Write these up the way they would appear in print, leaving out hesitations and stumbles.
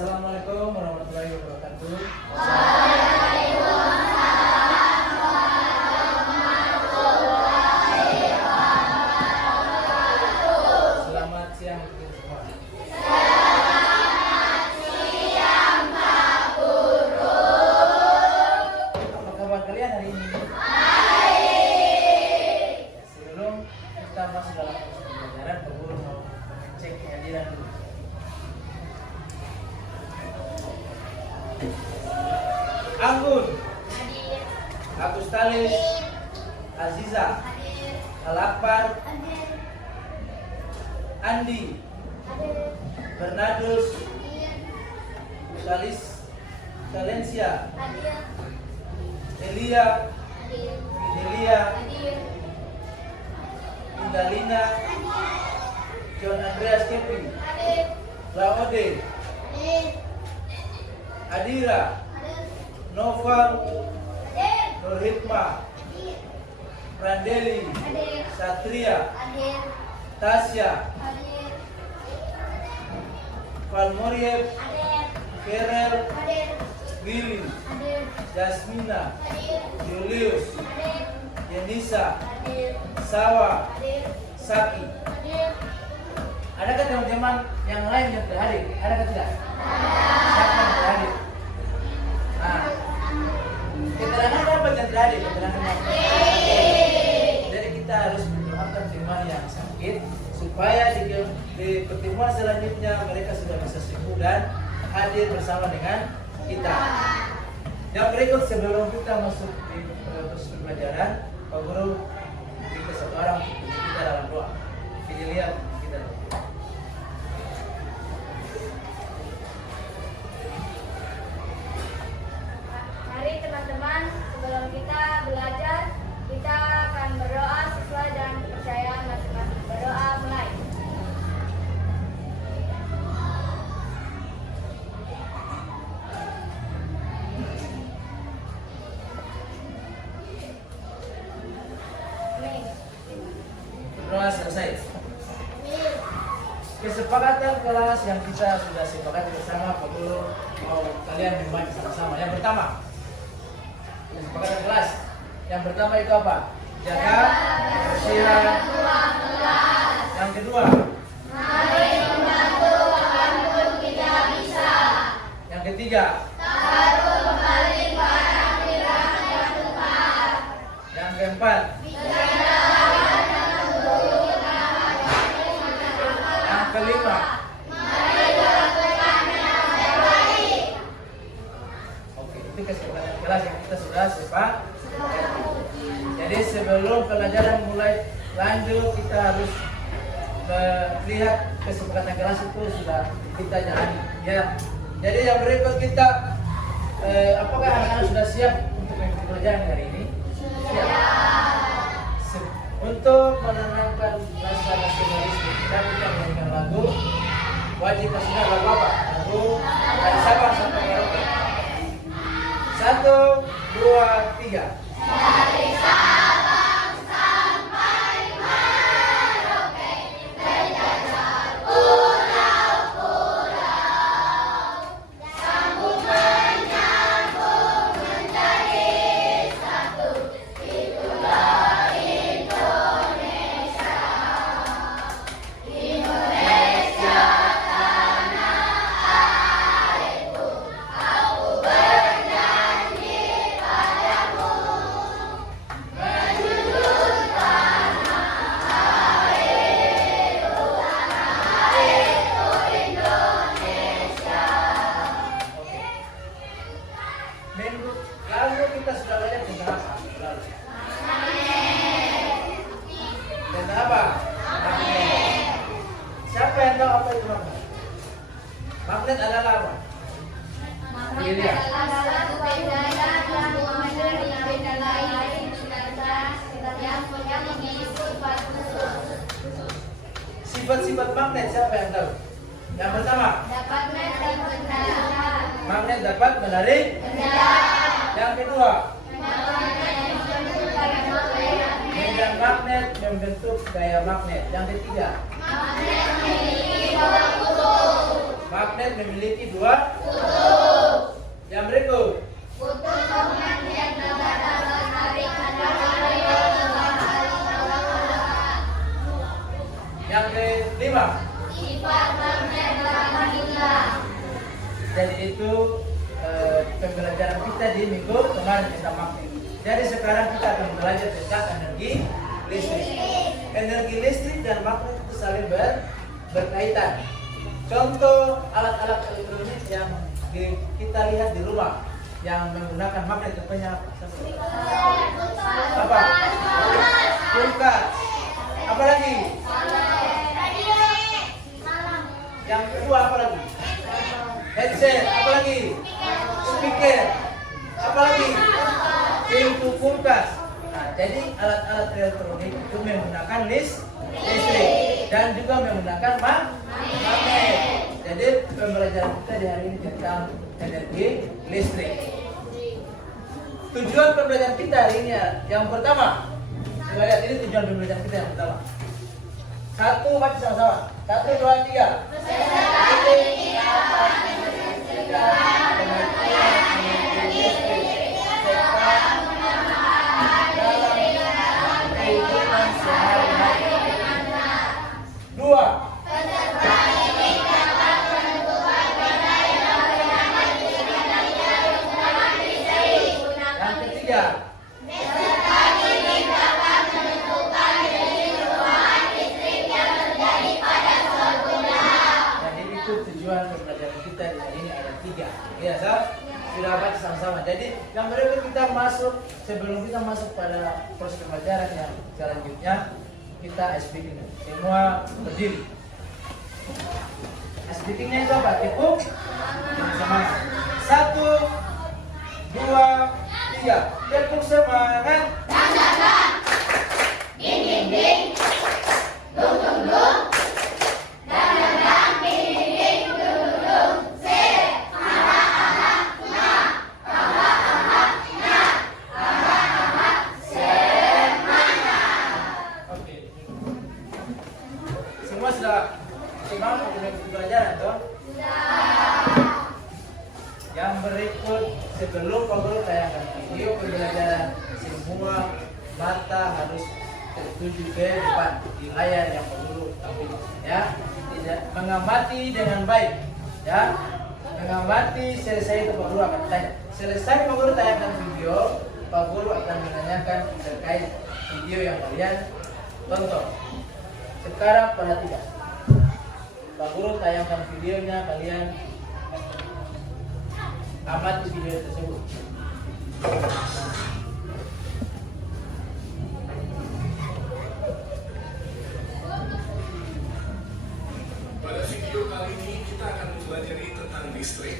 Assalamualaikum warahmatullahi wabarakatuh. Selamat siang semua. Apa kabar kalian hari ini? Sebelum kita masuk dalam proses pembelajaran, Pak Guru mau cek kehadiran dulu. Anggun, Agustalis, Aziza, Al-Akbar, Andi, Bernardus, Valencia, Elia, Fidelia, Indalina, John Andreas Kevin, Laode, Adira, Noval, Nurhitma, Randeli, Satria, Tasya, Valmoriev, Kerel, Willy, Jasmina, Julius, Yenisa, Sawa, Saki. Adakah teman-teman yang lain yang terhadir? Adakah tidak? Siapa yang terhadir? Nah, keterangan apa yang terhadir? Keterangan apa? Jadi kita harus mendoakan teman yang sakit supaya di pertemuan selanjutnya mereka sudah bisa sembuh dan hadir bersama dengan kita. Yang berikut sebelum kita masuk di proses pembelajaran, Pak Guru minta satu orang untuk kita dalam doa. Kita lihat kita. Mari teman-teman, sebelum kita belajar, kita akan berdoa sesuai dengan kepercayaan masing-masing. Berdoa mulai. Amin. Doa selesai. Kesepakatan kelas yang kita sudah sepakati bersama, Pak Guru mau kalian membaca sama-sama. Yang pertama, kesepakatan kelas. Yang pertama itu apa? Jaga kebersihan. Yang kedua, Mari membantu kapanpun kita bisa. yang ketiga, Selalu kembali barang dirasa dan tukar. yang keempat, yang kelima. Oke, itu kesepakatan kelas yang kita sudah sepakati. Jadi sebelum pelajaran mulai lanjut, kita harus melihat kesepakatan kelas itu sudah kita jalani. Ya. Jadi yang berikut kita, apakah anak-anak sudah siap untuk mengikuti pelajaran hari ini? Siap. Untuk menenangkan rasa nasionalisme kita menyanyikan lagu. Wajib pastinya lagu apa? Lagu dari Sabang sampai Merauke. 1, 2, 3. Minggu lalu kita sudah belajar tentang apa? Lalu. Tentang apa? Magnet. Siapa yang tahu apa itu magnet? Magnet adalah apa? Iya. adalah benda yang mengandung benda lain yang memiliki sifat khusus. Sifat-sifat magnet siapa yang tahu? Yang pertama, Dapat menarik benda. magnet dapat menarik. Benda. Yang kedua, Magnet membentuk gaya magnet. medan magnet membentuk gaya magnet. Yang ketiga, Magnet memiliki pola kutub. magnet magnet memiliki dua Yang berikut. Kutub magnet dapat menarik Yang kelima. sifat magnet dapat hilang. Jadi itu pembelajaran kita di minggu kemarin tentang magnet. Jadi sekarang kita akan belajar tentang energi listrik. Energi listrik dan magnet itu saling berkaitan. Contoh alat-alat elektronik yang kita lihat di rumah yang menggunakan magnet contohnya apa? Kulkas. Apa lagi? Yang kedua apa lagi? Headset. Apa lagi? Speaker. Apa lagi? Pintu kulkas. Nah, jadi alat-alat elektronik itu menggunakan listrik dan juga menggunakan magnet. Jadi pembelajaran kita di hari ini tentang energi listrik. Tujuan pembelajaran kita hari ini yang pertama. Coba lihat ini tujuan pembelajaran kita yang pertama. Satu, baca sama-sama. 1, 2, 3. Dua. Yang ketiga. Jadi itu tujuan pembelajaran kita di hari ini ada 3. Ya, sudah baca sama-sama. Jadi yang berikut kita masuk, sebelum kita masuk pada proses pembelajaran yang selanjutnya, kita speaking semua berdiri. Speakingnya itu apa? Tepuk semangat. 1, 2, 3. Tepuk semangat. Ding ding ding. Dung dung dung. Dang dang dang. Ding ding ding. Dung dung dung. Se. Aha aha. Na. Aha aha. Na. Aha aha. Semangat. Oke. Semua sudah semangat untuk pembelajaran toh? Yang berikut sebelum Pak tayangkan video pembelajaran, semua mata harus tertuju ke depan di layar yang Pak Guru ambil, ya. Tidak mengamati dengan baik, ya. Mengamati selesai itu Pak Guru akan tanya. Selesai Pak Guru tayangkan video, Pak Guru akan menanyakan terkait video yang kalian tonton. Sekarang perhatikan. Pak Guru tayangkan videonya, kalian amati video tersebut. Pada video kali ini kita akan mempelajari tentang listrik.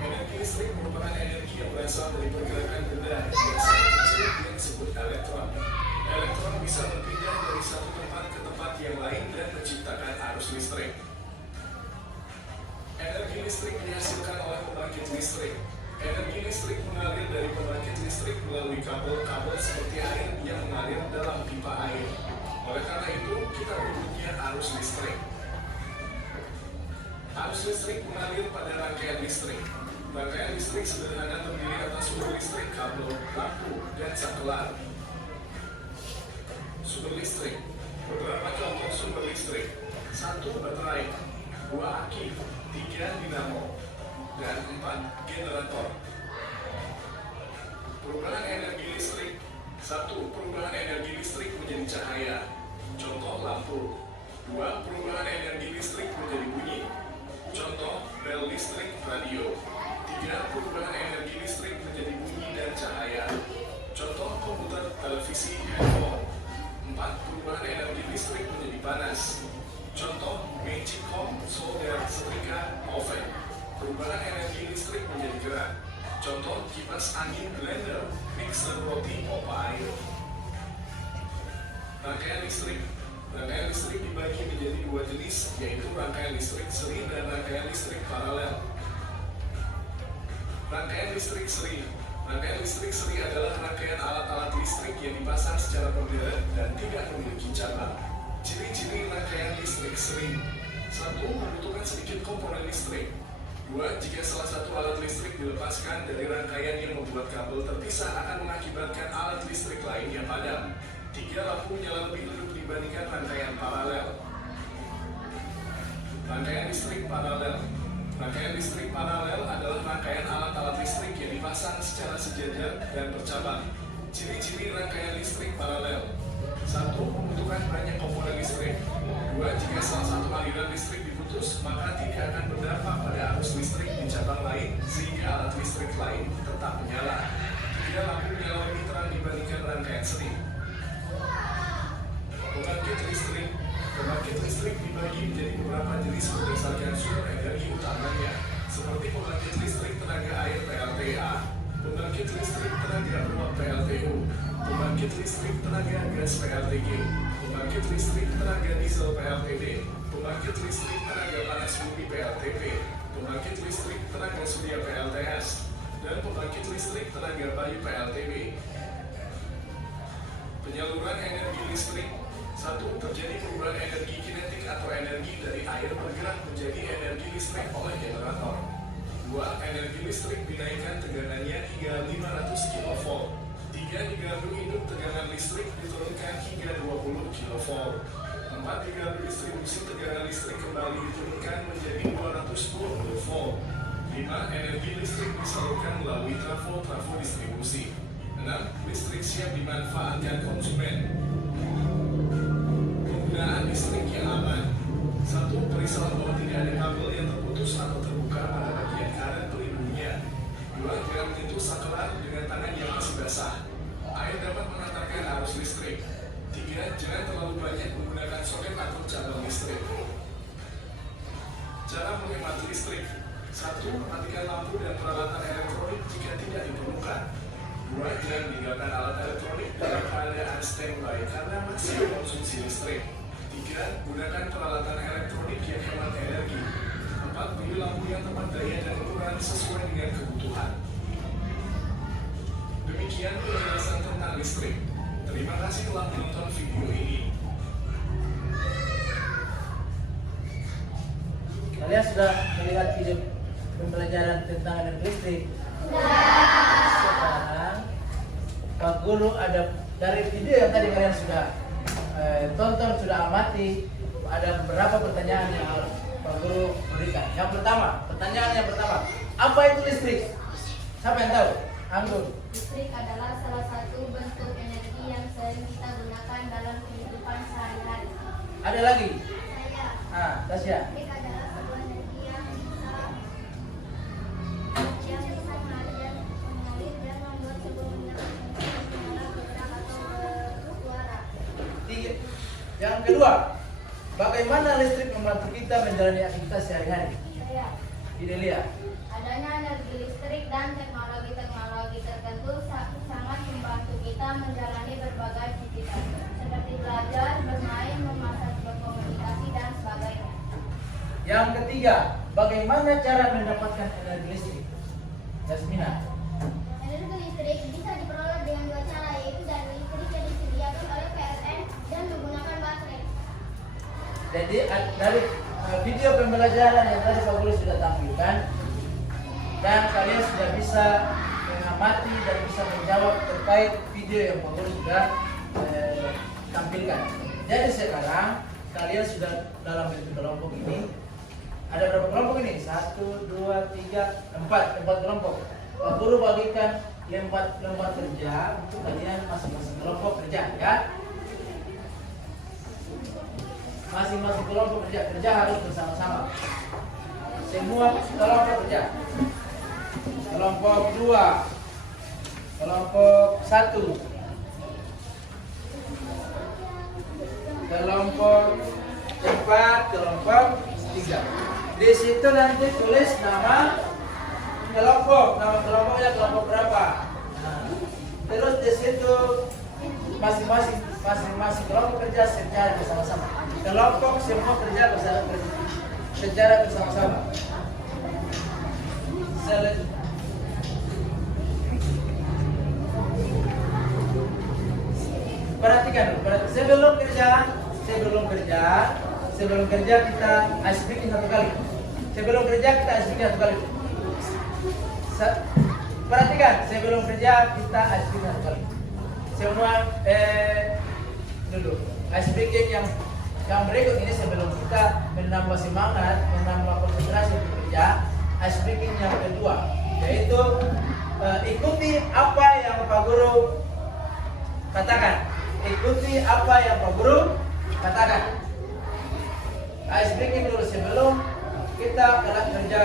Energi listrik merupakan energi yang berasal dari pergerakan benda yang sangat kecil yang disebut elektron. Elektron bisa berpindah dari satu tempat ke tempat yang lain dan menciptakan arus listrik. Energi listrik dihasilkan oleh pembangkit listrik. Energi listrik mengalir dari pembangkit listrik melalui kabel-kabel seperti air yang mengalir dalam pipa air. Oleh karena itu, kita menyebutnya arus listrik. Arus listrik mengalir pada rangkaian listrik. Rangkaian listrik sederhana terdiri atas sumber listrik, kabel, lampu, dan saklar. Sumber listrik. Beberapa contoh sumber listrik. 1. Baterai. 2. Aki. 3. Dinamo. Dan 4. Generator. Perubahan energi listrik. 1. Perubahan energi listrik menjadi cahaya. Contoh lampu. 2. Perubahan energi listrik menjadi bunyi. Contoh bel listrik radio. 3. Perubahan energi listrik menjadi bunyi dan cahaya. Contoh komputer, televisi, handphone. 4. Perubahan energi listrik menjadi panas. Contoh magicom, solder, setrika, oven. Perubahan energi listrik menjadi gerak. Contoh kipas angin, blender, mixer roti, pompa air. Rangkaian listrik. Rangkaian listrik dibagi menjadi 2 jenis, yaitu rangkaian listrik seri dan rangkaian listrik paralel. Rangkaian listrik seri. Rangkaian listrik seri adalah rangkaian alat-alat listrik yang dipasang secara berderet dan tidak memiliki cabang. Ciri-ciri rangkaian listrik seri. 1. Satu, membutuhkan sedikit komponen listrik. Dua, jika salah satu alat listrik dilepaskan dari rangkaian yang membuat kabel terpisah akan mengakibatkan alat listrik lainnya padam. Tiga, lampu menyala lebih redup dibandingkan rangkaian paralel. Rangkaian listrik paralel. Rangkaian listrik paralel adalah rangkaian alat-alat listrik yang dipasang secara sejajar dan bercabang. Ciri-ciri rangkaian listrik paralel. Satu, membutuhkan banyak komponen listrik. Dua, jika salah satu aliran listrik diputus, maka tidak akan berdampak pada arus listrik di cabang lain, sehingga alat listrik lain tetap menyala. Tiga, lampu menyala lebih terang dibandingkan rangkaian sering. Pembangkit listrik. Pembangkit listrik dibagi menjadi beberapa jenis berdasarkan sumber energi utamanya, seperti pembangkit listrik tenaga air PLTA, pembangkit listrik tenaga uap PLTU, pembangkit listrik tenaga gas PLTG, pembangkit listrik tenaga diesel PLTD, pembangkit listrik tenaga panas bumi PLTP, pembangkit listrik tenaga surya PLTS, dan pembangkit listrik tenaga bayu PLTB. Penyaluran energi listrik. Satu, terjadi perubahan energi kinetik atau energi dari air bergerak menjadi energi listrik oleh generator. Dua, energi listrik dinaikkan tegangannya hingga 500 kV. Tiga, di gardu induk tegangan listrik diturunkan hingga 20 kV. Empat, di gardu distribusi tegangan listrik kembali diturunkan menjadi 220 V. Lima, energi listrik disalurkan melalui trafo distribusi. Enam, listrik siap dimanfaatkan konsumen. Penggunaan listrik yang aman. Satu, periksa bahwa tidak ada kabel yang terputus atau terbuka pada bagian karet pelindungnya. Dua, jangan menyentuh saklar dengan tangan yang masih basah. Air dapat mengantarkan arus listrik. Tiga, jangan terlalu banyak menggunakan soket atau cabang listrik. Cara menghemat listrik. Satu, matikan lampu dan peralatan elektronik jika tidak diperlukan. Dua, jangan meninggalkan alat elektronik dalam keadaan standby karena masih konsumsi listrik. Tiga, gunakan peralatan elektronik yang hemat energi. Empat, pilih lampu yang tepat daya dan ukuran sesuai dengan kebutuhan. Demikian penjelasan tentang listrik. Terima kasih telah menonton video ini. Kalian sudah melihat video pembelajaran tentang energi listrik? Sekarang Pak Guru ada dari video yang tadi kalian sudah tonton, sudah amati, ada beberapa pertanyaan yang harus Pak Guru berikan. Yang pertama, pertanyaan yang pertama, apa itu listrik? Siapa yang tahu? Anggun. Listrik adalah salah satu bentuk energi yang sering kita gunakan dalam kehidupan sehari-hari. Ada lagi? Saya. Tasya. Listrik adalah sebuah energi yang bisa mengalir dan membuat sebuah benda bergerak atau bersuara. Yang kedua, bagaimana listrik membantu kita menjalani aktivitas sehari-hari? Saya. Idelia. Adanya energi listrik dan teknologi tertentu sangat membantu kita menjalani berbagai aktivitas seperti belajar, bermain, memasak, berkomunikasi, dan sebagainya. Yang ketiga, bagaimana cara mendapatkan energi listrik? Jasmina. Energi listrik bisa diperoleh dengan dua cara, yaitu dari listrik yang disediakan oleh PLN dan menggunakan baterai. Jadi dari video pembelajaran yang tadi Pak Guru sudah tampilkan, dan kalian sudah bisa mengamati dan bisa menjawab terkait video yang Pak Guru sudah tampilkan. Jadi sekarang kalian sudah dalam bentuk kelompok ini. Ada berapa kelompok ini? 1, 2, 3, 4 kelompok. Pak Guru bagikan lembar kerja untuk kalian masing-masing kelompok kerja, ya. Masing-masing kelompok kerja harus bersama-sama. Semua kelompok kerja. Kelompok 2, kelompok 1, kelompok 4, kelompok 3. Di situ nanti tulis nama kelompoknya kelompok berapa. Nah, terus di situ masing-masing kelompok kerja secara bersama-sama. Kelompok semua kerja secara bersama-sama. Perhatikan, sebelum kerja sebelum kerja kita ice breaking 1 kali. Sebelum kerja kita ice breaking 1 kali. Perhatikan, sebelum kerja kita ice breaking 1 kali. Semua dulu ice breaking yang berikut ini sebelum kita menambah semangat, menambah konsentrasi untuk kerja. Ice breaking yang kedua yaitu ikuti apa yang Pak Guru katakan. Ikuti apa yang Pak Guru katakan. Ice breaking dulu sebelum kita kerja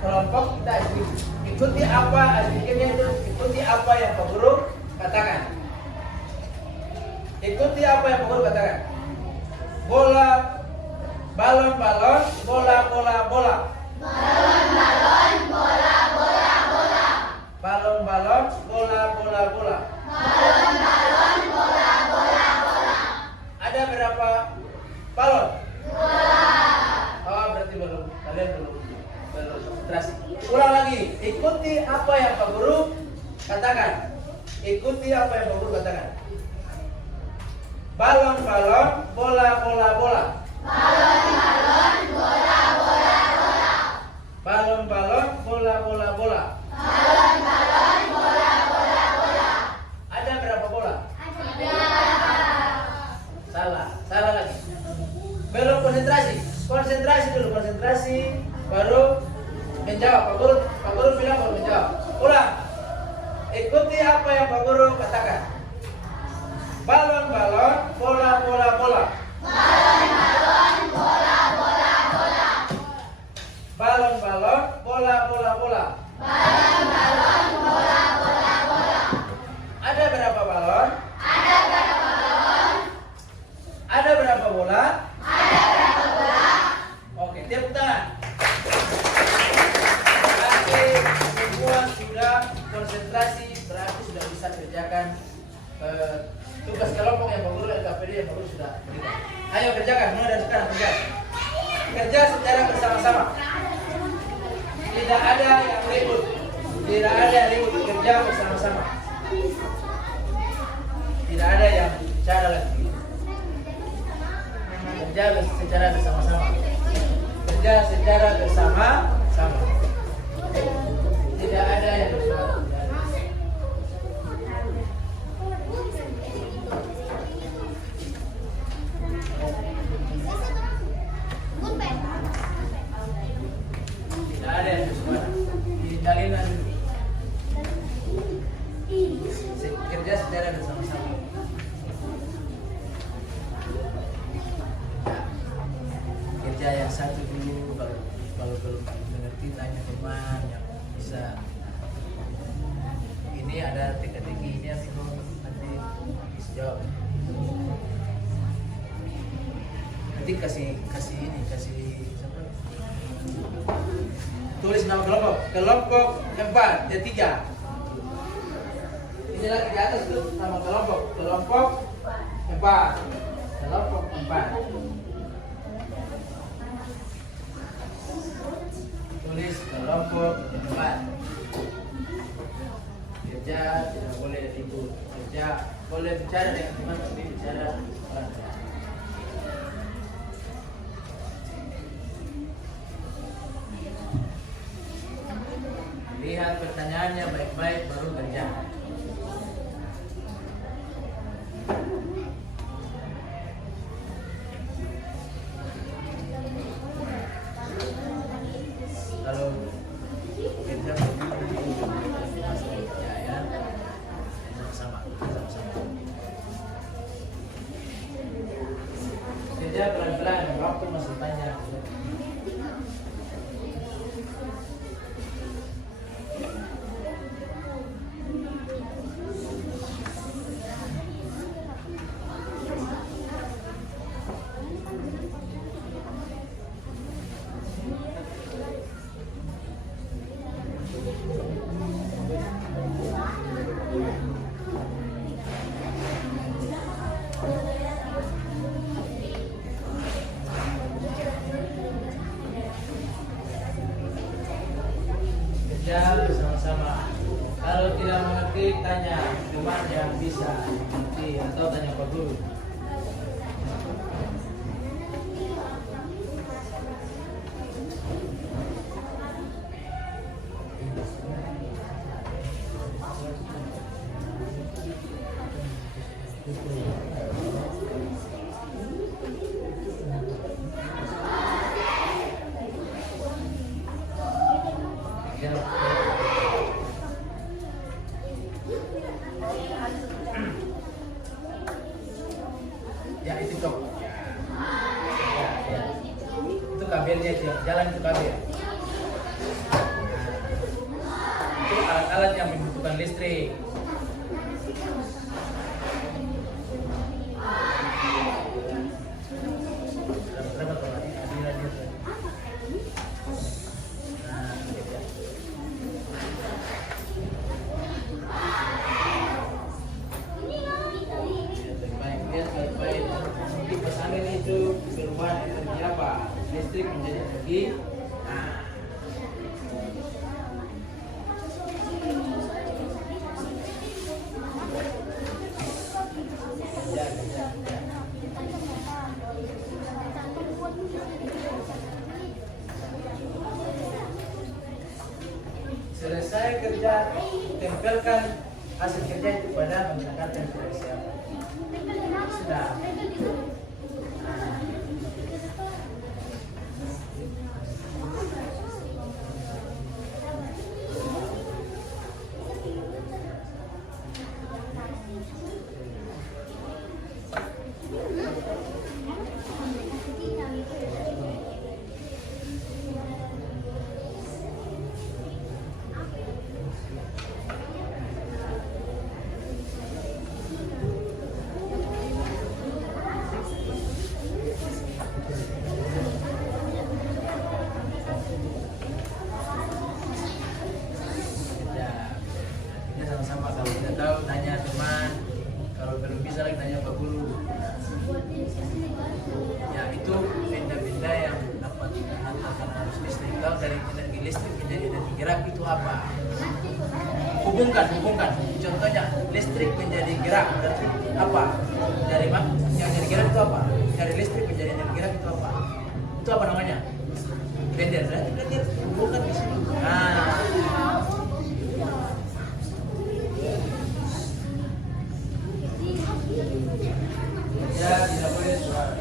kelompok, kita ice breaking. Ikuti apa ice breakingnya itu, ikuti apa yang Pak Guru katakan. Ikuti apa yang Pak Guru katakan. Bola, balon, balon, bola, bola, bola. Balon, balon, bola, bola, bola. Balon, balon, bola, bola, bola. Balon, balon, bola, bola, bola. Ada berapa balon? 2. Oh, berarti kalian belum konsentrasi. Ulang lagi. Ikuti apa yang Pak Guru katakan. Ikuti apa yang Pak Guru katakan. Balon, balon, bola, bola, bola. Balon, balon, bola, bola, bola. Balon, balon, bola, bola, bola. Balon, balon, bola, bola, bola. Ada berapa bola? 3. Salah lagi. Belum konsentrasi. Konsentrasi dulu, konsentrasi baru menjawab. Pak Guru bilang baru menjawab. Ulang. Ikuti apa yang Pak Guru katakan. Balon, balon, bola, bola, bola. Balon, balon, bola, bola, bola. Balon, balon, bola, bola, bola. Balon, balon, bola, bola, bola. Ada berapa balon? Ada berapa balon? Ada berapa bola? Ada berapa bola? Oke, tepuk tangan. Berarti semua sudah konsentrasi, berarti sudah bisa kerjakan tugas kelompok yang Pak Guru LKPD yang Pak Guru sudah berikan. Ayo kerjakan, mulai dari sekarang kerja. Kerja secara bersama-sama. Tidak ada yang ribut. Tidak ada yang ribut, kerja bersama-sama. Tidak ada yang bicara lagi. Kerja secara bersama-sama. Kerja secara bersama-sama. Tidak ada yang bersuara. Tidak ada yang bersuara. Dijalin aja. Kerja secara bersama-sama. Kerja yang satu dulu, kalau belum mengerti tanya teman yang bisa. Ini ada teka-teki, ini yang bingung, nanti bisa jawab. Nanti kasih siapa? Tulis nama kelompok 4, dia 3. Ini lagi di atas tuh nama kelompok 4. Kelompok 4. Tulis kelompok 4. Kerja tidak boleh ribut. Kerja boleh bicara dengan teman, tapi bicara pelan-pelan. Lihat pertanyaannya baik-baik baru kerja. Kalau kerja ya, sama-sama. Kerja pelan-pelan, waktu masih panjang. Kerja bersama-sama. Kalau tidak mengerti, tanya teman yang bisa mengerti atau tanya Pak Guru. kabelnya itu yang jalan itu kabel. Itu alat-alat yang membutuhkan listrik. Itu perubahan energi apa? Listrik menjadi energi. Selesai kerja, tempelkan hasil kerja itu pada menggunakan tempel siapa? Sudah. Sama kalau tidak tahu tanya teman, kalau belum bisa lagi tanya Pak Guru. Ya itu benda-benda yang dapat menghantarkan arus listrik. Kalau dari energi listrik menjadi energi gerak itu apa? Hubungkan. Contohnya listrik menjadi gerak berarti apa? Dari yang jadi gerak itu apa? Dari listrik menjadi energi gerak itu apa? Itu apa namanya? Benda. Berarti dia hubungkan di sini. Ya, tidak boleh suara.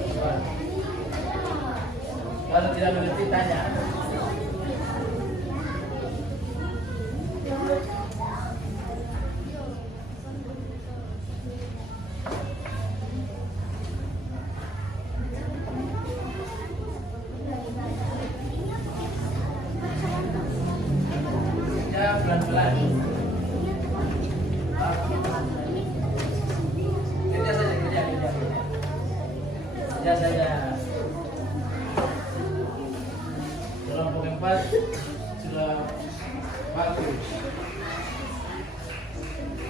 Kalau tidak mengerti tanya. Ya, pelan-pelan. Kerja saja. Kelompok 4 sudah bagus.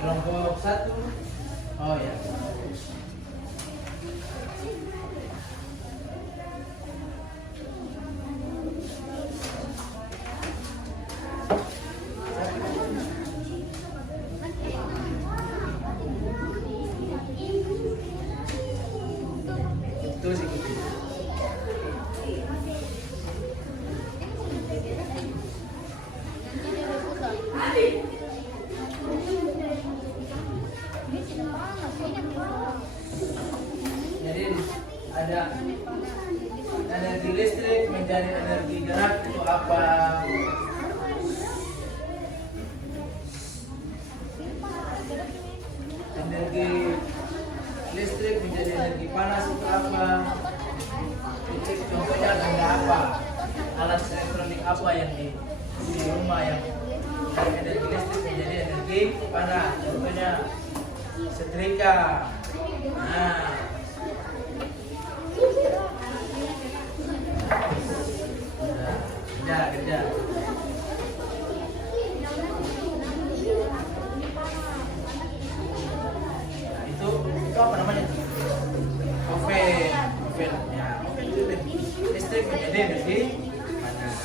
Kelompok 1, oh ya. Terus ikuti. Jadi ada energi listrik menjadi energi gerak itu apa? Energi listrik menjadi energi panas itu apa? Contohnya benda apa? Alat elektronik apa yang di rumah yang dari energi listrik menjadi energi panas? Contohnya setrika. Kerja. Nah, itu apa namanya? Oven. Ya, oven itu listrik menjadi energi panas.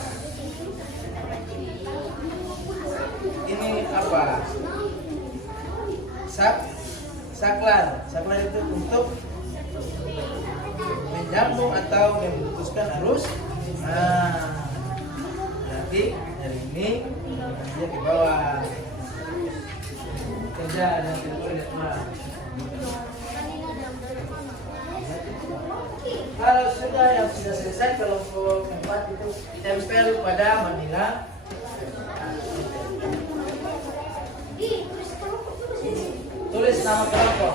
Ini apa? Saklar itu untuk menyambung atau memutuskan arus. Berarti dari ini dia ke bawah. Kerja dan tidak boleh lihat. Kalau yang sudah selesai kelompok 4 itu tempel pada manila. Tulis nama kelompok.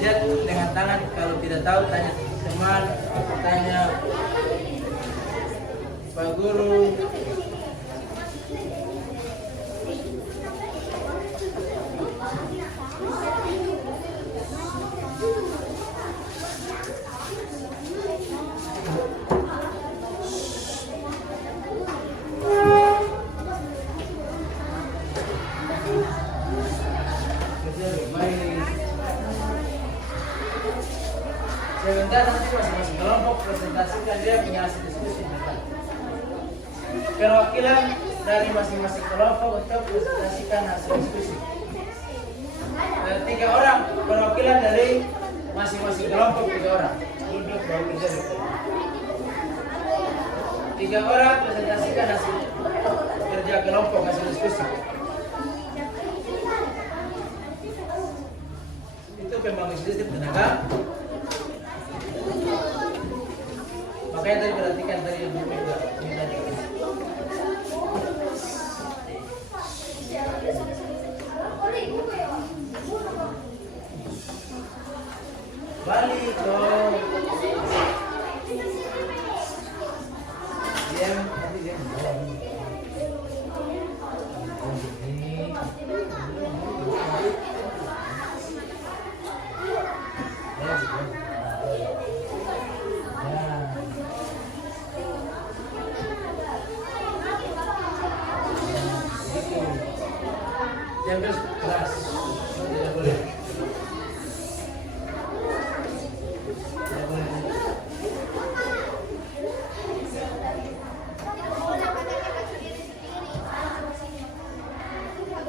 kerja dengan tangan. Kalau tidak tahu tanya teman, tanya Pak Guru. Sebentar nanti masing-masing kelompok presentasikan dia punya hasil diskusi mereka. Perwakilan dari masing-masing kelompok untuk presentasikan hasil diskusi. 3 orang perwakilan dari masing-masing kelompok, 3 orang duduk bawa kerja. 3 orang presentasikan hasil kerja kelompok, hasil diskusi. Itu pembangun sistem tenaga. Makanya tadi perhatikan tadi yang juga balik dong. Diam, nanti dia yang keras, tidak boleh. Tidak boleh.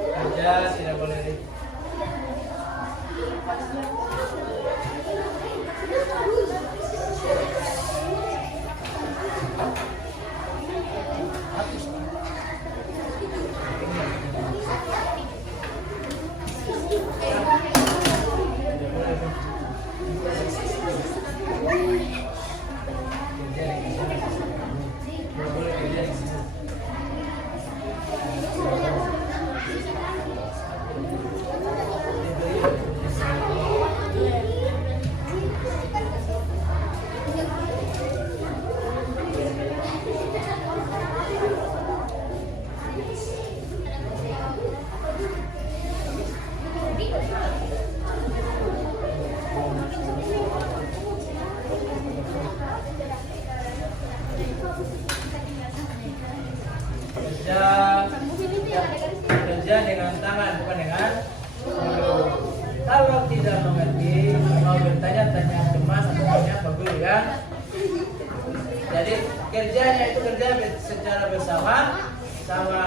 Kerja tidak boleh. Kerja dengan tangan, bukan dengan mulut. Kalau tidak mengerti, mau bertanya, tanya teman atau tanya Pak Guru ya. Jadi kerjanya itu kerja secara bersama sama.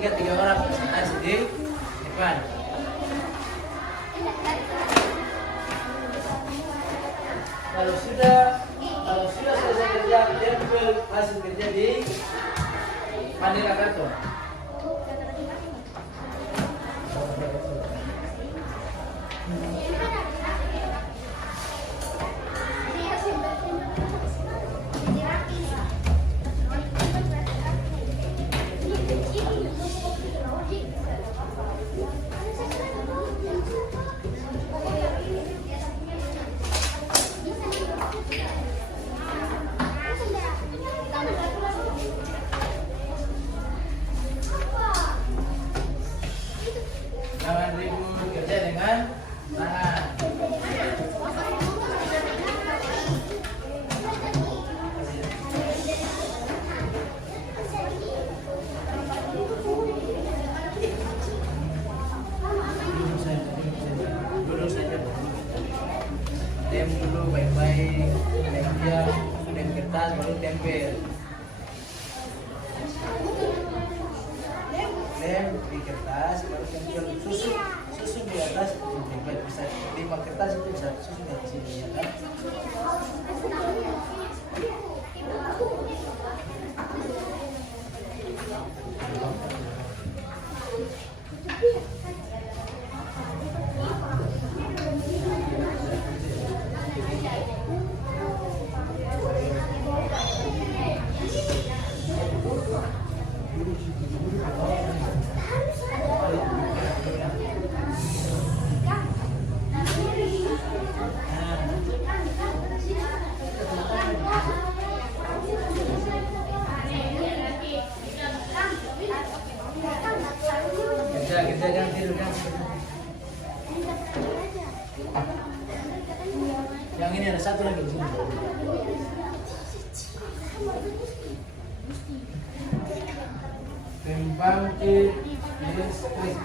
Tiga orang presentasi di depan. Kalau sudah selesai kerja, tempel hasil kerja di manila karton. Jangan ribut, kerja dengan tangan. Duduk saja. Lem dulu baik-baik, lem dia, lem kertas baru tempel. Lem di kertas baru tempel susu di atas tempel. Bisa 5 kertas itu bisa susu dari sini ya kan. Kerja jangan tidur kan. Yang ini ada satu lagi di sini. Pembangkit listrik.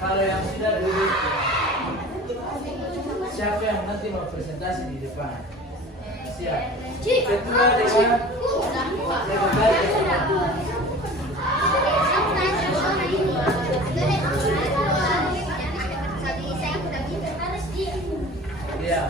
Kalau yang sudah duduk, siapa yang nanti mau presentasi di depan? Siap. Ketua dengan sekretaris dewan. Iya.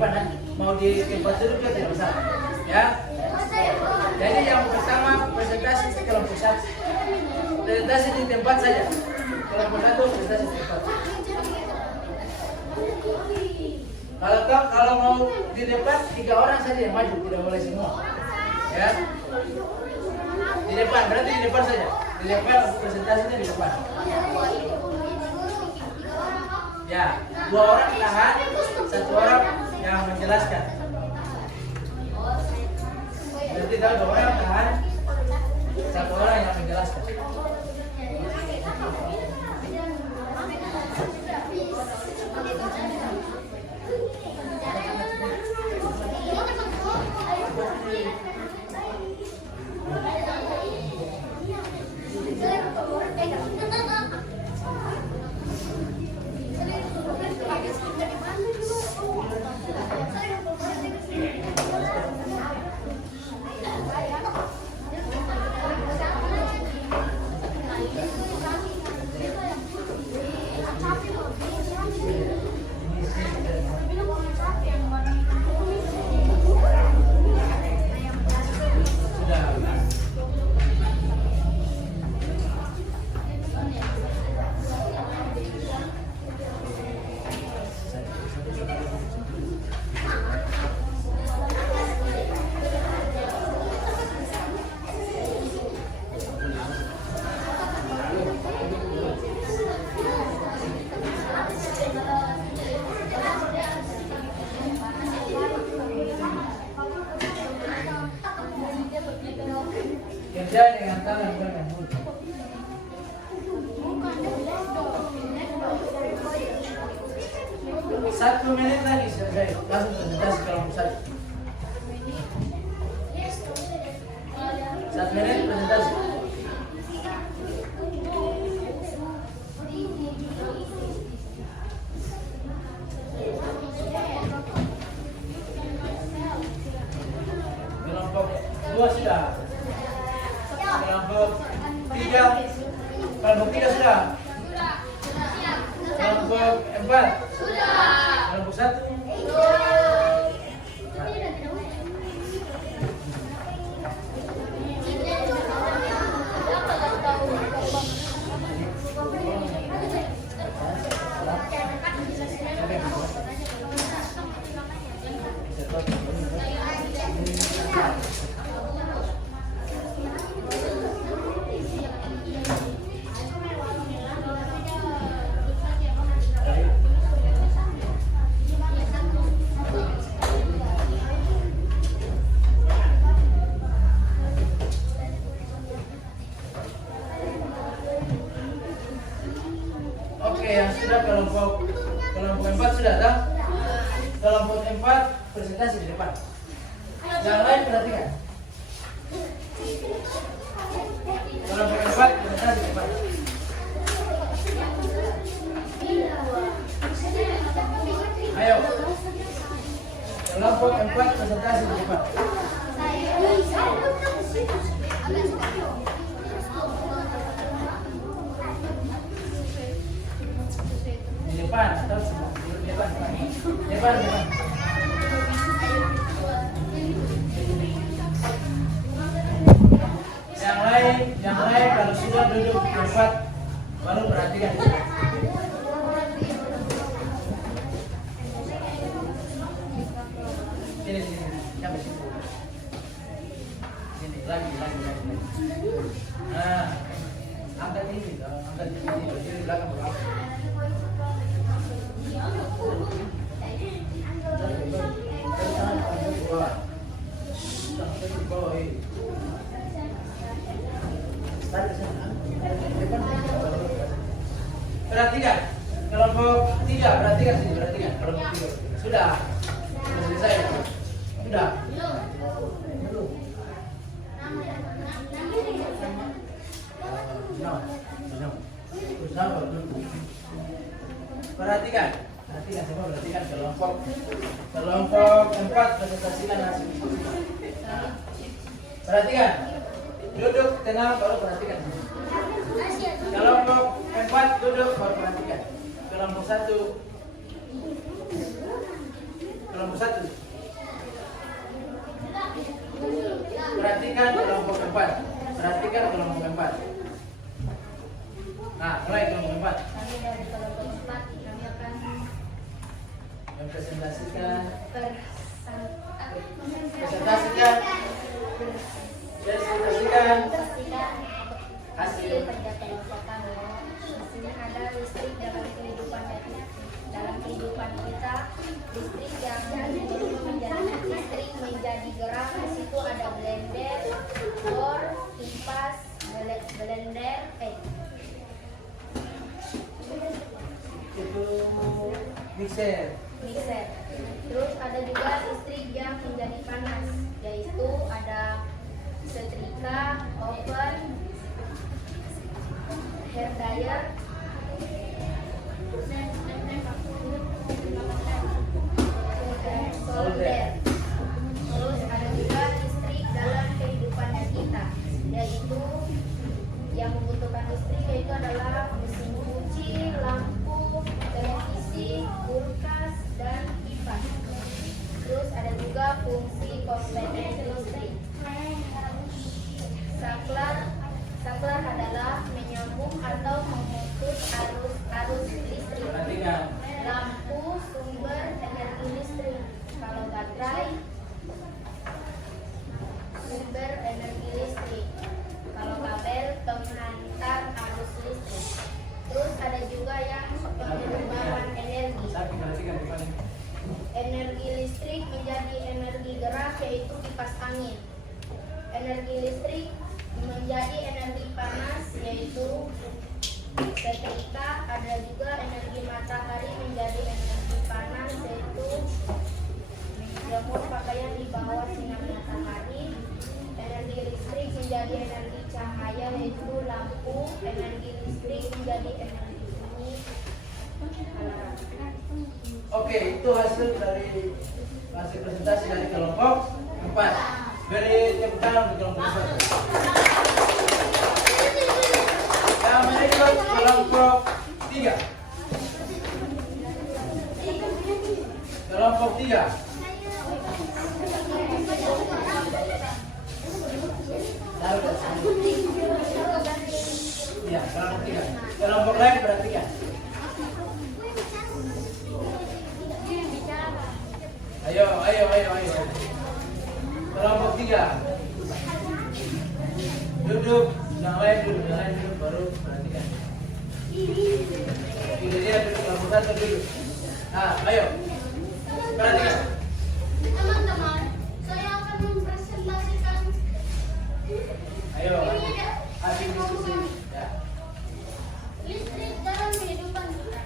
depan ya. Mau di tempat duduk juga tidak masalah. Ya. Jadi yang pertama presentasi kelompok 1. Presentasi di tempat saja. Kelompok 1 presentasi di tempat. Kalau mau di depan 3 orang saja yang maju, tidak boleh semua. Ya. Di depan, berarti di depan saja. Di depan presentasinya di depan. Ya, 2 orang tahan, 1 orang yang menjelaskan. Berarti kalau 2 orang tahan, 1 orang yang menjelaskan. Kerja dengan tangan dengan mulut. 1 menit lagi selesai. Langsung presentasi kelompok 1. 1 menit presentasi. Kelompok 2 sudah. Kelompok 3. Kelompok 3 sudah. Kelompok 4. Kelompok 1. Yang sudah kelompok 4 sudah tak? Kelompok 4 presentasi di depan. Yang lain perhatikan. Kelompok 4 presentasi di depan. Ayo. Kelompok 4 presentasi di depan. Depan atau depan. Yang lain kalau sudah duduk di tempat baru perhatikan. Sini sampai situ. Sini lagi. Nah, angkat ini, jadi belakang. Perhatikan kelompok 3, perhatikan kelompok 3. Sudah selesai. Sudah. Perhatikan semua, perhatikan kelompok 4 presentasikan hasil. Nah, perhatikan, duduk tenang baru perhatikan. Kelompok 4 duduk baru perhatikan. Kelompok 1 kelompok 1. Perhatikan kelompok 4. Perhatikan kelompok 4. Nah, mulai kelompok 4. Kami dari kelompok 4 kami akan Presentasikan. presentasikan hasil kerja kelompok kami. Di sini ada listrik dalam kehidupan kita. Listrik yang menjadi gerak. Di situ ada blender, bor, kipas, blender, Itu mixer. Terus ada juga listrik yang menjadi panas, yaitu ada setrika, oven, hair dryer, solder. Terus ada juga listrik dalam kehidupan kita, yaitu yang membutuhkan listrik yaitu adalah mesin cuci, lampu, televisi, kulkas, dan kipas. Terus ada juga fungsi komponen listrik. Saklar adalah menyambung atau memutus arus listrik. Lampu sumber energi listrik. Kalau baterai sumber energi listrik. Kalau kabel penghantar arus listrik. Terus ada juga yang pengembangan energi. Energi listrik menjadi energi gerak yaitu kipas angin. Energi listrik menjadi energi panas yaitu setrika. Ada juga energi matahari menjadi energi panas yaitu menjemur pakaian di bawah sinar matahari. Energi listrik menjadi energi cahaya yaitu lampu. Energi listrik menjadi energi bunyi. Oke, itu hasil presentasi dari kelompok 4. Beri tepuk tangan untuk kelompok 1. Yang berikut kelompok 3. Kelompok 3. Ya, kelompok 3. Kelompok lain perhatikan. Ayo. Kelompok 3. Duduk, yang lain duduk baru perhatikan. Ini dia duduk, kelompok 1 duduk. Nah, ayo. Perhatikan. Teman-teman, saya akan mempresentasikan. Ayo. Asyik diskusi. Ya. Listrik dalam kehidupan kita.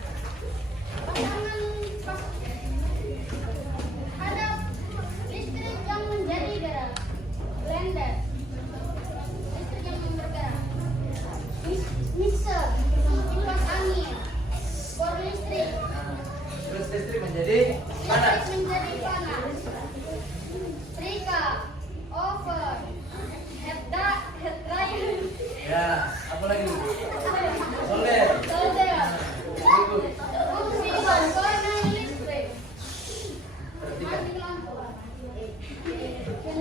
Ada listrik yang menjadi gerak, blender, listrik yang bergerak, mixer, kipas angin, bor listrik, Terus listrik menjadi panas. menjadi panas, setrika, oven, head dryer, Ya, apa lagi? Solder. Berikut. fungsi komponen listrik. Perhatikan. Itu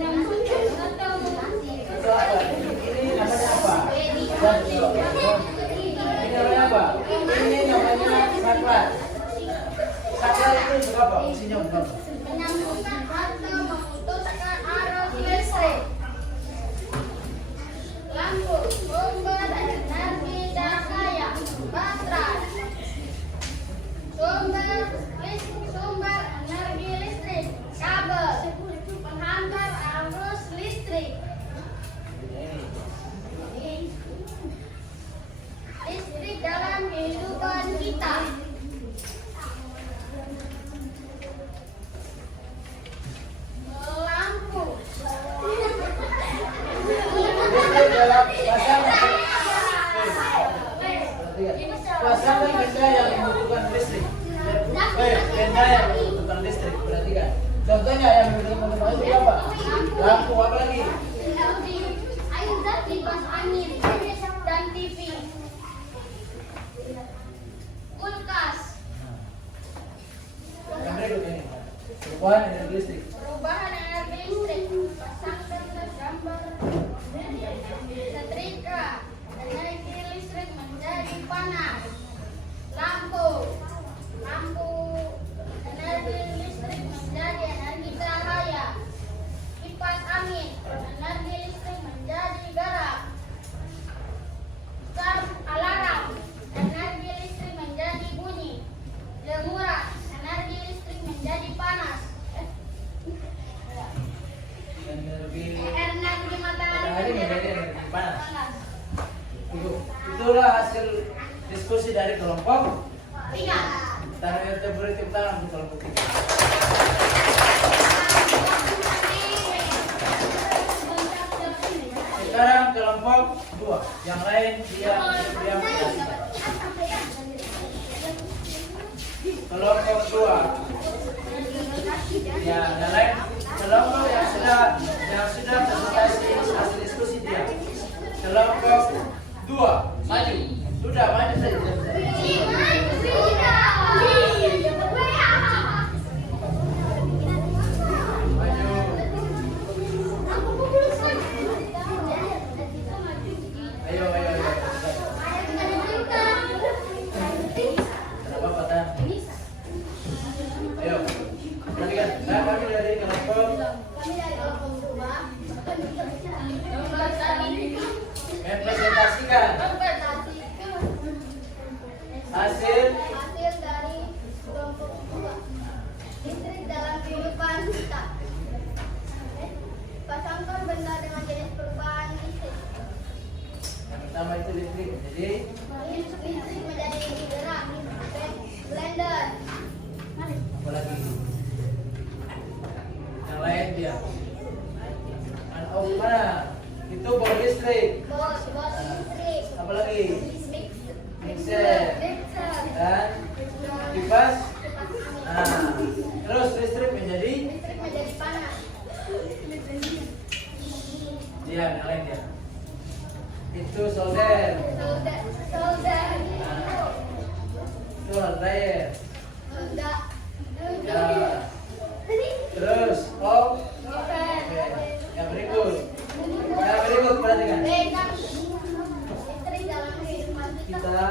apa? Ini namanya apa? Ini namanya apa? Ini namanya saklar. Saklar itu untuk apa? Fungsinya untuk apa? Menyambungkan atau memutuskan arus listrik. Lampu, sumber energi cahaya, baterai. Sumber energi listrik, kabel, penghantar arus listrik. Listrik dalam kehidupan kita. Lampu. Listrik dalam pasangan benda yang membutuhkan listrik. Benda yang membutuhkan listrik. Perhatikan. Contohnya yang membutuhkan listrik apa? Lampu, apa lagi? LG, air kipas angin, dan TV. Kulkas. Yang berikut ini. Bukan hasil diskusi dari kelompok 3. Kita beri tepuk tangan untuk kelompok 3. Sekarang kelompok 2, yang lain diam. Kelompok 2, ya, yang lain kelompok yang sudah selesai hasil diskusi dia. Kelompok 2, maju, sudah maju saja. Hasil dari kelompok 2. Listrik dalam kehidupan kita. Pasangkan benda dengan jenis perubahan listrik. Yang pertama itu listrik, jadi Listrik menjadi gerak. Blender. apa lagi? Yang lain dia. Oh, mana? Itu bor listrik. Bos listrik. Apa lagi? Mixer. Dan kipas. Nah, terus listrik menjadi panas. dia, yang lain dia. Itu solder. Solder. Nah, itu hard dryer. Ya. Terus oke. Yang berikut. Yang berikut perhatikan. Listrik dalam kehidupan Kita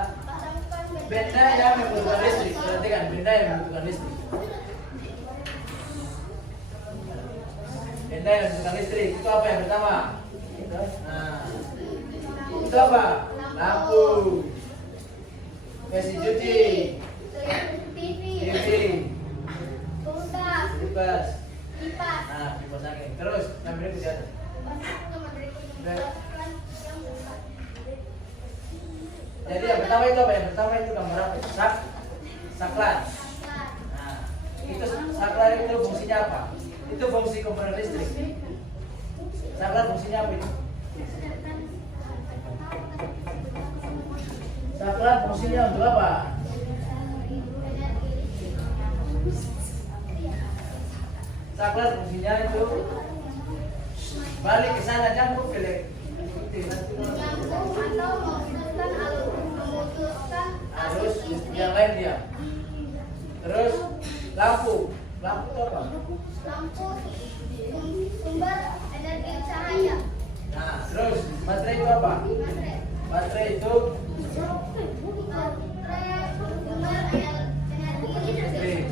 benda yang membutuhkan listrik. Perhatikan, benda yang membutuhkan listrik. Benda yang membutuhkan listrik itu apa yang pertama? Nah, itu apa? Lampu, mesin cuci, TV, kulkas, kipas. kipas. Nah, kipas angin. Terus yang berikut di atas. Jadi yang pertama itu apa? Yang pertama itu gambar apa? Saklar. Nah, itu saklar itu fungsinya apa? Itu fungsi komponen listrik. Saklar fungsinya apa itu? Saklar fungsinya untuk apa? Saklar fungsinya itu balik ke sana jangan pilih. Menyambung atau memutuskan Terus yang lain dia. Terus lampu itu apa? lampu sumber energi cahaya. Nah, terus baterai itu apa? Baterai Baterai itu sumber energi listrik. listrik.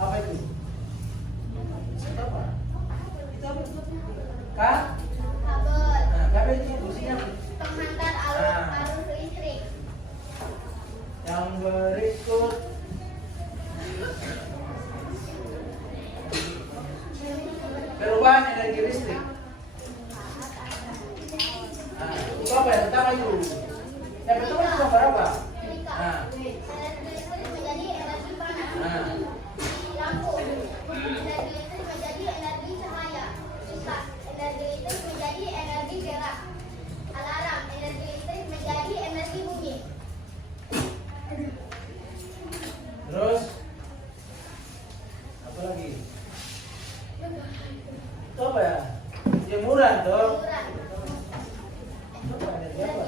Apa itu? Itu apa? Itu apa? Kabel Nah, kabel itu fungsinya apa? penghantar arus listrik. Yang berikut perubahan energi listrik. Nah, itu apa yang pertama itu? Yang pertama itu gambar apa? Nah, Energi listrik menjadi energi panas. nah, Lampu energi listrik menjadi energi cahaya. Kipas energi listrik menjadi energi gerak. Alarm energi listrik menjadi energi bunyi. terus apa lagi? Itu apa ya? Jemuran dong. Hiburan. Itu apa energi apa?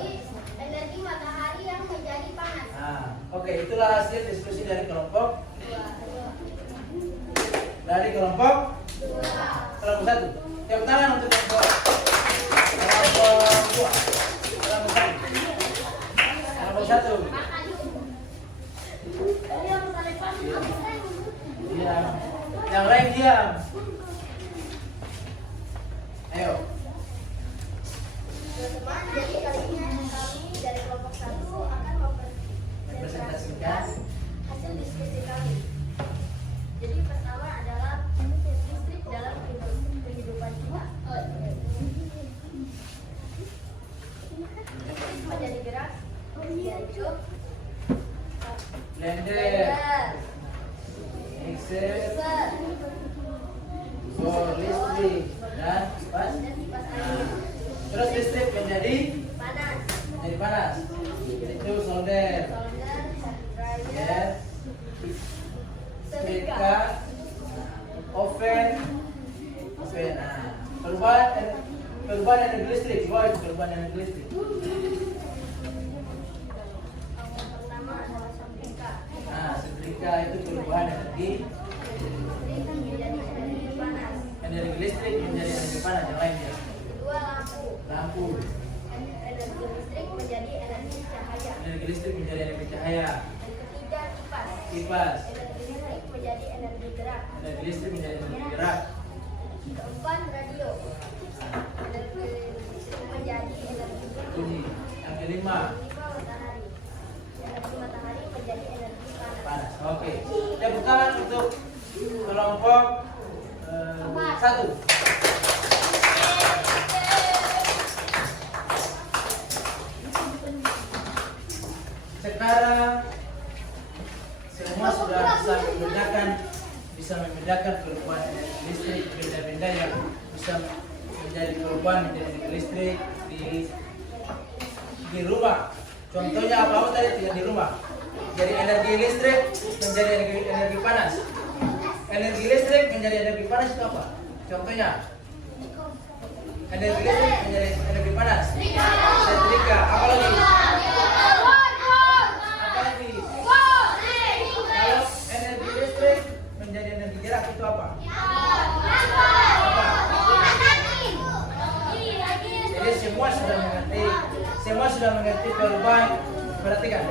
Energi matahari yang menjadi panas. Nah, oke, itulah hasil diskusi dari kelompok kelompok 1. Tepuk tangan untuk kelompok 2. Kelompok 1. Diam. Yang lain diam. Ayo. Teman-teman, jadi kali ini kami dari kelompok 1 akan mempresentasikan hasil diskusi kami. Jadi pertama adalah listrik dalam kehidupan kita. blender, mixer, bor listrik dan kipas. Nah, terus listrik menjadi panas. Itu solder, ya, setrika, oven. Nah, perubahan energi listrik. Gimana itu perubahan energi listrik? Nah, setrika itu perubahan energi listrik menjadi energi panas. Yang lainnya. Lampu. Energi listrik menjadi energi cahaya. Kipas. Energi listrik menjadi energi gerak. Keempat, radio. Energi listrik menjadi energi Bunyi. Yang kelima. matahari. Energi matahari menjadi energi panas. Oke. Tepuk tangan untuk kelompok 1. Sekarang semua sudah bisa membedakan perubahan listrik, benda-benda yang bisa menjadi perubahan energi listrik di rumah. Contohnya apa tadi? Tidak di rumah. Jadi energi listrik menjadi energi panas. Energi listrik menjadi energi panas itu apa? Contohnya energi listrik menjadi energi panas. Setrika. Apa lagi? Kalau energi listrik menjadi energi gerak itu apa? Jadi semua sudah mengerti perubahan. Perhatikan.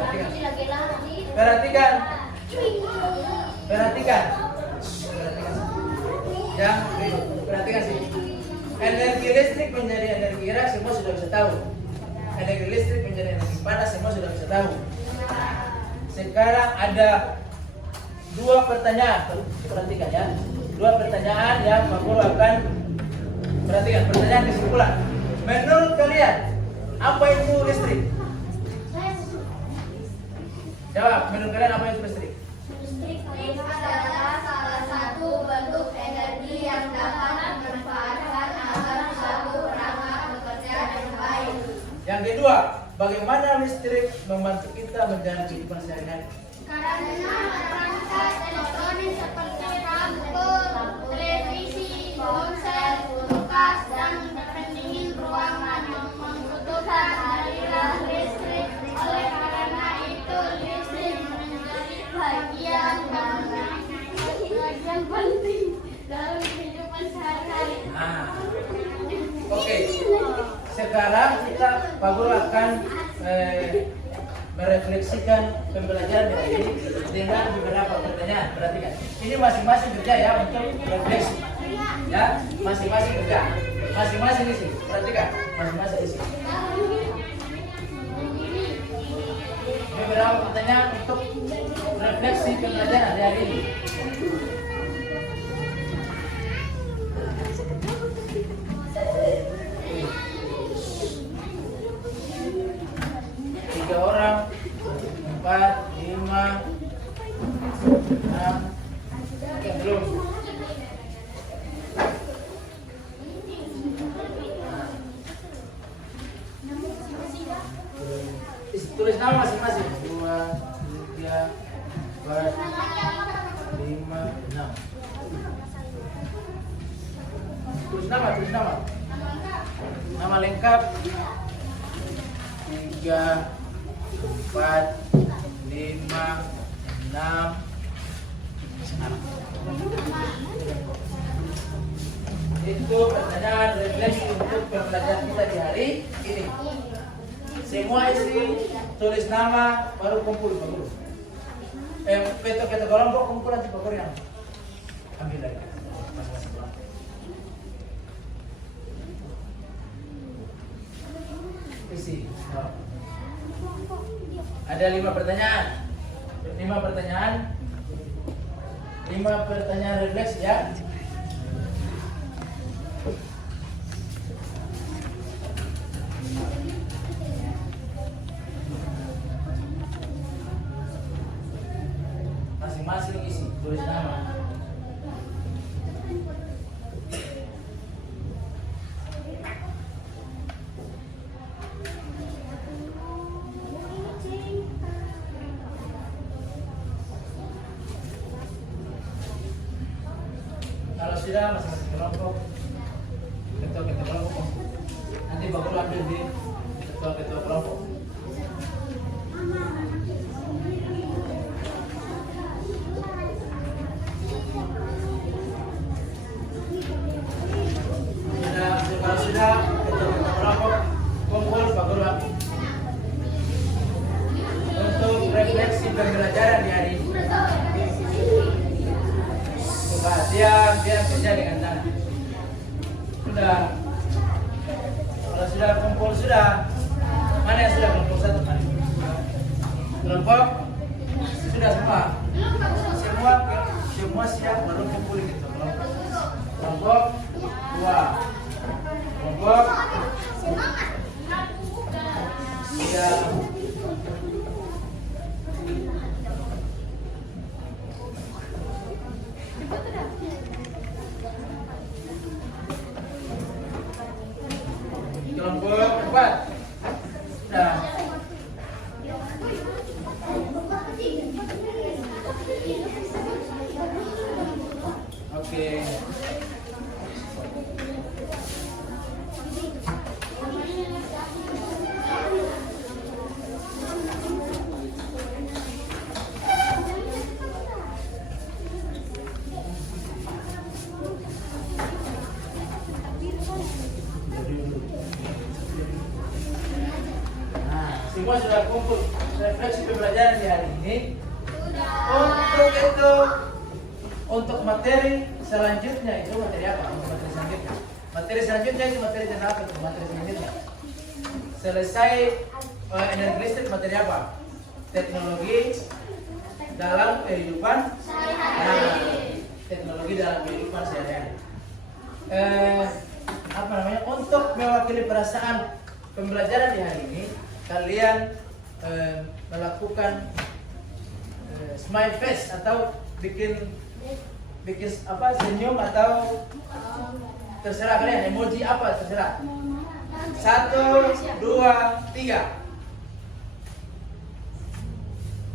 Yang perhatikan sih. Energi listrik menjadi energi gerak semua sudah bisa tahu. Energi listrik menjadi energi panas semua sudah bisa tahu. Sekarang ada 2 pertanyaan. Perhatikan ya. 2 pertanyaan yang Pak Guru akan perhatikan. Pertanyaan kesimpulan. Menurut kalian apa itu listrik? Jawab. Menurut kalian apa itu listrik? Listrik adalah salah satu bentuk energi yang dapat dimanfaatkan agar suatu perangkat bekerja dengan baik. Yang kedua, bagaimana listrik membantu kita menjalani kehidupan sehari-hari? Karena perangkat elektronik seperti lampu, televisi, ponsel, kulkas, dan pendingin ruangan membutuhkan aliran listrik. Oleh karena itu, listrik menjadi bagian penting dalam kehidupan sehari-hari. Oke. Sekarang Pak Guru akan merefleksikan pembelajaran ini dengan beberapa pertanyaan. Perhatikan. Ini masing-masing kerja ya untuk refleksi. Ya, masing-masing kerja. Masing-masing isi. Perhatikan. Masing-masing isi. Beberapa pertanyaan untuk refleksi pembelajaran hari ini. Tiga orang, 4, 5, 6. Oke, belum. Tulis nama masing-masing. 2, 3, 4, 5, 6. Tulis nama. Nama lengkap. 3, 4, 5, 6. Itu pertanyaan refleksi untuk pembelajaran kita di hari ini. Semua isi, tulis nama, baru kumpul Pak Guru. Peto kelompok kumpul nanti Pak Guru yang ambil lagi. Masing-masing kelompok. Isi. Ada 5 pertanyaan. 5 pertanyaan. 5 pertanyaan refleks ya. sudah masing-masing kelompok. Ketua-ketua kelompok. Nanti Pak Guru ambil di ketua-ketua kelompok. Kalau sudah ketua-ketua kelompok kumpul, Pak Guru ambil. Untuk refleksi pembelajaran di hari ini. Coba dia kerja dengan tangan. Sudah. Kalau sudah kumpul sudah. Mana yang sudah kelompok satu? Kelompok sudah semua. Semua siap baru kumpul gitu. Kelompok 2. Kelompok 3. Kelompok 4. Nah. Oke. Semua sudah kumpul refleksi pembelajaran di hari ini. Untuk materi selanjutnya itu materi apa? Materi selanjutnya itu materi tentang apa? Materi selanjutnya selesai energi listrik, materi apa? Teknologi dalam kehidupan sehari-hari. Teknologi dalam kehidupan sehari-hari. Untuk mewakili perasaan pembelajaran di hari ini, kalian melakukan smile face atau bikin apa, senyum atau terserah kalian, emoji apa terserah. 1, 2, 3.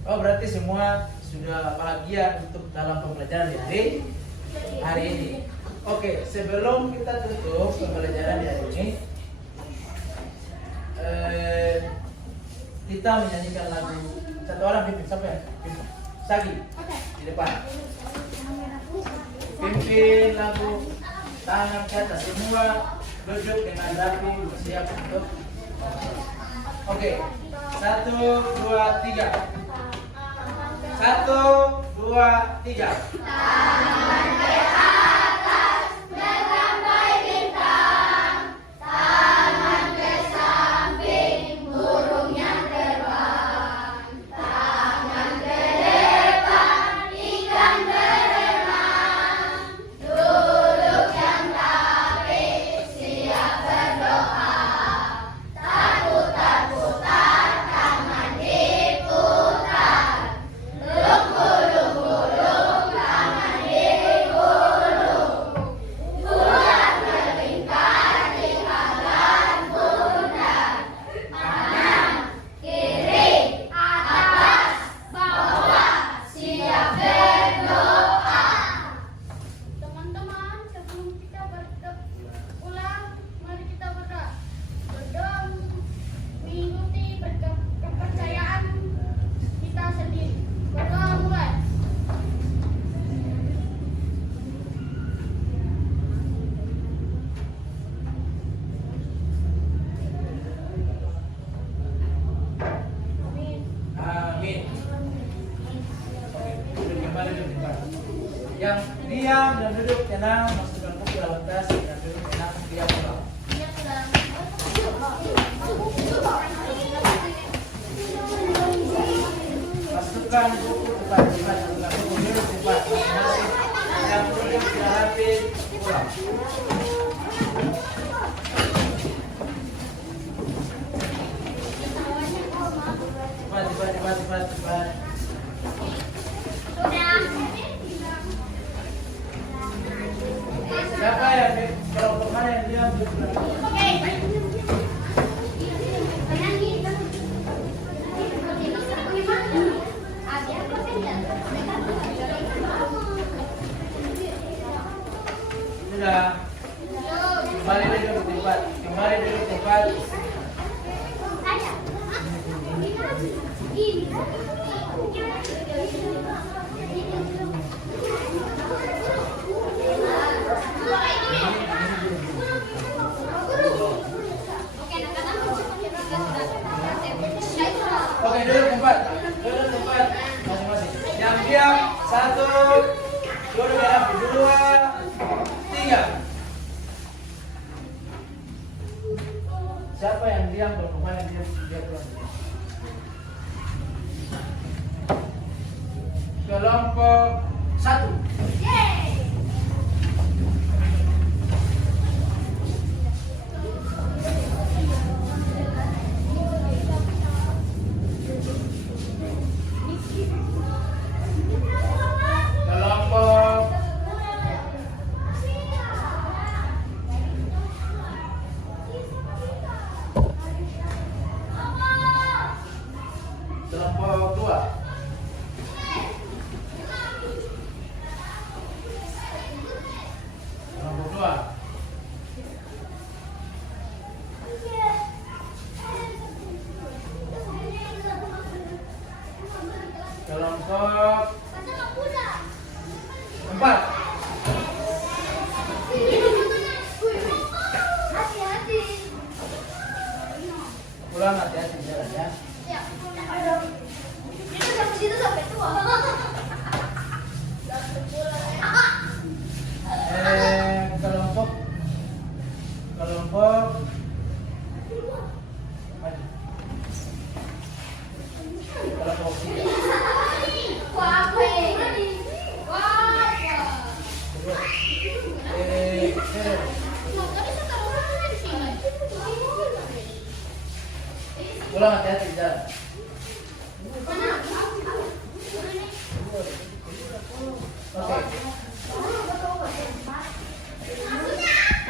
Oh, berarti semua sudah bahagia untuk dalam pembelajaran di hari ini. Oke, sebelum kita tutup pembelajaran di hari ini, kita menyanyikan lagu. Satu orang pimpin, siapa ya? Sagi di depan. Pimpin lagu, tangan ke atas, semua duduk dengan rapi, siap untuk. Oke, 1, 2, 3. 1, 2, 3. Tangan ke atas, menggapai bintang. Tangan ke samping, burung yang terbang. Tangan ke depan, ikan berenang. Duduk yang rapi, siap berdoa. Putar-putar, tangan diputar. Gulung-gulung, tangan digulung. Bulat berlingkar, tinggalkan bundar. Kanan, kiri, atas, bawah, siap berdoa. Teman-teman, sebelum kita pulang, mari kita berdoa. Berdoa mengikuti kepercayaan kita sendiri. Berdoa mulai. Amin. Oke, duduk kembali di depan. Yang diam dan duduk tenang, masukkan buku dalam tas dan duduk tenang, diam pulang. Masukkan buku tempat, masukkan buku duduk tempat masing-masing. Yang duduk tidak rapi, pulang. Cepat. Siapa yang di kelompok mana yang diam? Kembali duduk di tempat. Kembali duduk di tempat. Oke, duduk tempat. Duduk tempat. Masing-masing. Yang diam 1, duduk ya, 2, 3. Siapa yang diam berkumpulan yang diam dia pulang. Kelompok 1. Kelompok 2. Kelompok 2. Kelompok 4. Pulang hati-hati jalan ya. Kelompok kelompok 3. Pulang hati-hati jalan.